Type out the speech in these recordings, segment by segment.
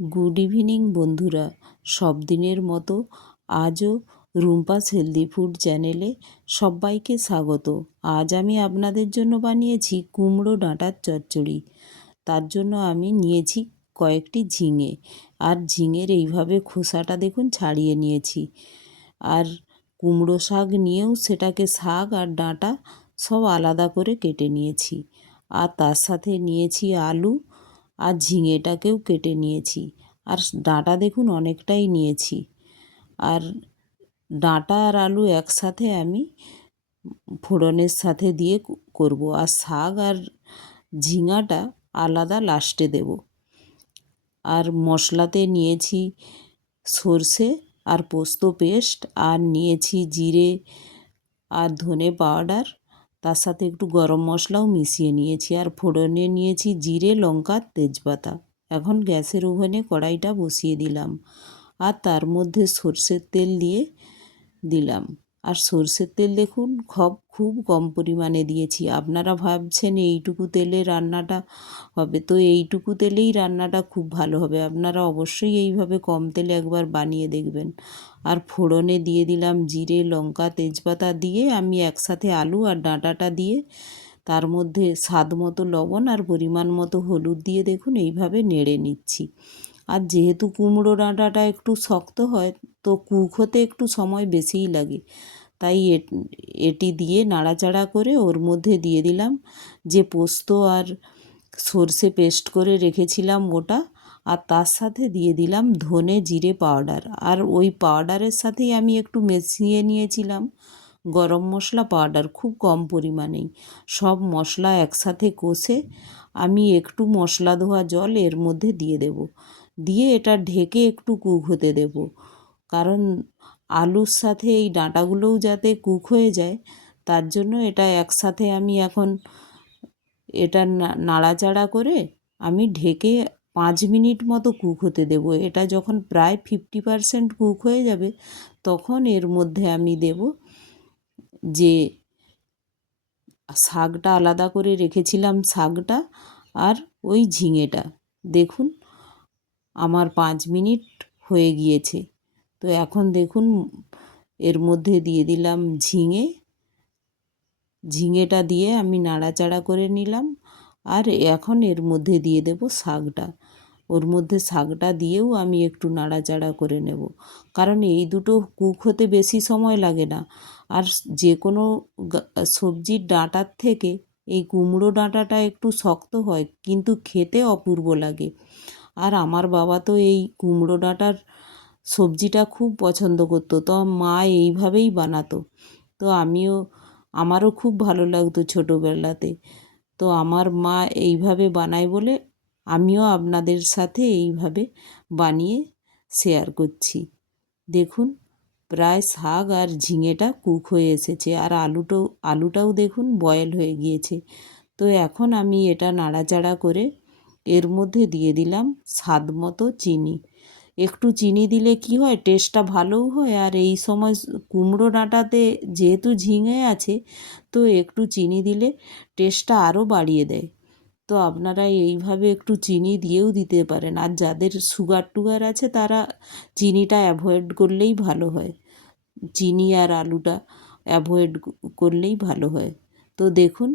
Good evening বন্ধুরা, সব দিনের মতো আজও রুম্পাস হেলদি ফুড চ্যানেলে সবাইকে স্বাগত। আজ আমি আপনাদের জন্য বানিয়েছি কুমড়ো ডাঁটার চচ্চড়ি। তার জন্য আমি নিয়েছি কয়েকটি ঝিঙে, আর ঝিঙের এইভাবে খোসাটা দেখুন ছাড়িয়ে নিয়েছি। আর কুমড়ো শাক নিয়েও সেটাকে শাক আর ডাঁটা সব আলাদা করে কেটে নিয়েছি। আর তার সাথে নিয়েছি আলু, আর ঝিঙেটাকেও কেটে নিয়েছি। আর ডাঁটা দেখুন অনেকটাই নিয়েছি। আর ডাঁটা আর আলু একসাথে আমি ফোড়নের সাথে দিয়ে করব, আর শাক আর ঝিঙাটা আলাদা লাস্টে দেব। আর মশলাতে নিয়েছি সর্ষে আর পোস্ত পেস্ট, আর নিয়েছি জিরে আর ধনে পাউডার, তার সাথে একটু গরম মশলাও মিশিয়ে নিয়েছি। আর ফোড়নে নিয়েছি জিরে, লঙ্কা, তেজপাতা। এখন গ্যাসের ওভেনে কড়াইটা বসিয়ে দিলাম, আর তার মধ্যে সর্ষের তেল দিয়ে দিলাম। আর সর্ষের তেল দেখুন খুব কম পরিমাণে দিয়েছি। আপনারা ভাবছেন এইটুকু তেলে রান্নাটা হবে, তো এইটুকু তেলেই রান্নাটা খুব ভালো হবে। আপনারা অবশ্যই এইভাবে কম তেলে একবার বানিয়ে দেখবেন। আর ফোড়নে দিয়ে দিলাম জিরে, লঙ্কা, তেজপাতা দিয়ে আমি একসাথে আলু আর ডাঁটাটা দিয়ে তার মধ্যে স্বাদ মতো লবণ আর পরিমাণ মতো হলুদ দিয়ে দেখুন এইভাবে নেড়ে নিচ্ছি। আর যেহেতু কুমড়ো ডাঁটাটা একটু শক্ত হয়, তো কুক হতে একটু সময় বেশিই লাগে, তাই এটি দিয়ে নাড়াচাড়া করে ওর মধ্যে দিয়ে দিলাম যে পোস্ত আর সর্ষে পেস্ট করে রেখেছিলাম ওটা, আর তার সাথে দিয়ে দিলাম ধনে জিরে পাউডার। আর ওই পাউডারের সাথেই আমি একটু মিশিয়ে নিয়েছিলাম গরম মশলা পাউডার, খুব কম পরিমাণেই। সব মশলা একসাথে কষে আমি একটু মশলা ধোয়া জল এর মধ্যে দিয়ে দেব, দিয়ে এটা ঢেকে একটু কুক হতে দেব। কারণ আলুর সাথে এই ডাঁটাগুলোও যাতে কুক হয়ে যায়, তার জন্য এটা একসাথে আমি এখন এটা নাড়াচাড়া করে আমি ঢেকে 5 মিনিট মতো কুক হতে দেব। এটা যখন প্রায় 50% কুক হয়ে যাবে, তখন এর মধ্যে আমি দেব যে শাকটা আলাদা করে রেখেছিলাম, শাকটা আর ওই ঝিঙেটা। দেখুন আমার 5 মিনিট হয়ে গিয়েছে। তো এখন দেখুন এর মধ্যে দিয়ে দিলাম ঝিঙেটা দিয়ে আমি নাড়াচাড়া করে নিলাম। আর এখন এর মধ্যে দিয়ে দেব শাকটা। ওর মধ্যে শাকটা দিয়েও আমি একটু নাড়াচাড়া করে নেব, কারণ এই দুটো কুক হতে বেশি সময় লাগে না। আর যে কোনো সবজির ডাঁটার থেকে এই কুমড়ো ডাঁটাটা একটু শক্ত হয়, কিন্তু খেতে অপূর্ব লাগে। আর আমার বাবা তো এই কুমড়ো ডাঁটার সবজিটা খুব পছন্দ করতো, তো মা এইভাবেই বানাতো। তো আমারও খুব ভালো লাগতো ছোটোবেলাতে। তো আমার মা এইভাবে বানায় বলে আমিও আপনাদের সাথে এইভাবে বানিয়ে শেয়ার করছি। দেখুন প্রায় শাক আর ঝিঙেটা কুক হয়ে এসেছে, আর আলুটাও দেখুন বয়েল হয়ে গিয়েছে। তো এখন আমি এটা নাড়াচাড়া করে এর মধ্যে দিয়ে দিলাম স্বাদ মতো চিনি। একটু চিনি দিলে কি হয়, টেস্টটা ভালোও হয়। আর এই সময় কুমড়ো ডাঁটাতে যেহেতু ঝিঙে আছে, তো একটু চিনি দিলে টেস্টটা আরও বাড়িয়ে দেয়। তো আপনারা এইভাবে একটু চিনি দিয়েও দিতে পারেন। আর যাদের সুগার আছে তারা চিনিটা অ্যাভয়েড করলেই ভালো হয়। চিনি আর আলুটা অ্যাভয়েড করলেই ভালো হয়। তো দেখুন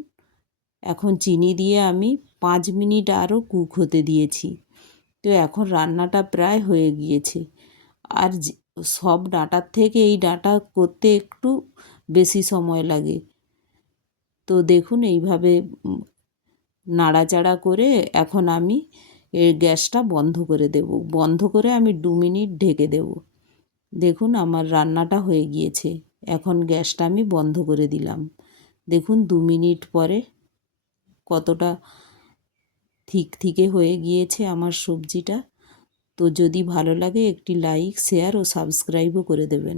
এখন চিনি দিয়ে আমি 5 মিনিট আরও কুক হতে দিয়েছি। তো এখন রান্নাটা প্রায় হয়ে গিয়েছে। আর সব ডাঁটার থেকে এই ডাঁটা করতে একটু বেশি সময় লাগে। তো দেখুন এইভাবে নাড়াচাড়া করে এখন আমি এর গ্যাসটা বন্ধ করে দেব। বন্ধ করে আমি 2 মিনিট ঢেকে দেব। দেখুন আমার রান্নাটা হয়ে গিয়েছে। এখন গ্যাসটা আমি বন্ধ করে দিলাম। দেখুন 2 মিনিট পরে কতটা থিকে হয়ে গিয়েছে আমার সবজিটা। তো যদি ভালো লাগে একটি লাইক, শেয়ার ও সাবস্ক্রাইবও করে দেবেন।